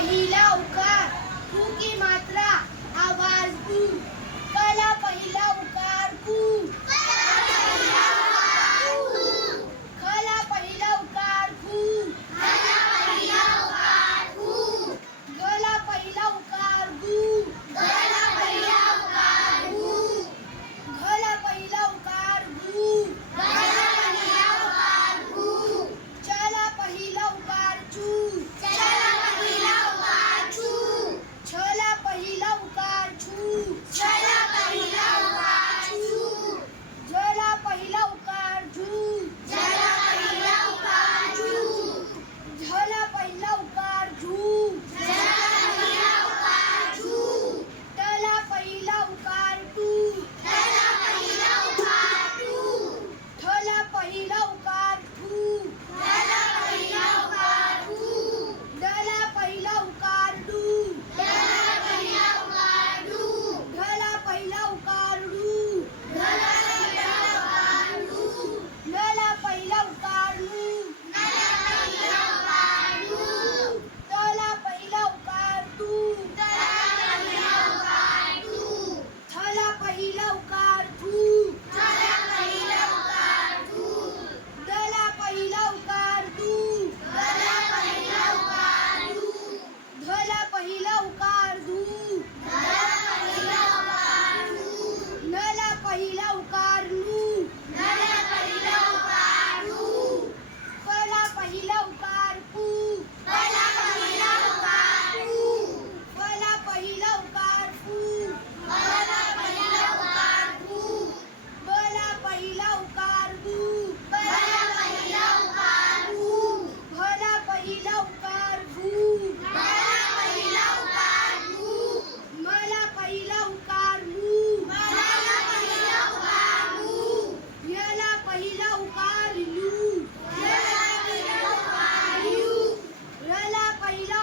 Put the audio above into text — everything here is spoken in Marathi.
पहिला उकार कु की मात्रा आवाज कु। कला पहिला उकार कु। खला पहिला उकार खु। गला पहिला उकार गु। घला पहिला उकार गु। चला पहिला उकार चू। छला पहिला उकार छू। झला पहिला उकार झू। झला पहिला उकार झू। टला पहिला उकार टू। ठला पहिला उकार ठू। डला पहिला उकार डू। ढला पहिला उकार डू। नला पहिला उकार नू। तला पहिला उकार तू। थला पहिला उकार थू। दला पहिला उकार दू। धला पहिला उकार धू। नला पहिला उकार नू। कला पहिला उकार कू। फला पहिला उकार फू। बला पहिला उकार बू। भला पहिला उकार भू। मला पहिला उकार मू। यला पहिला उकार लू। रला पहिला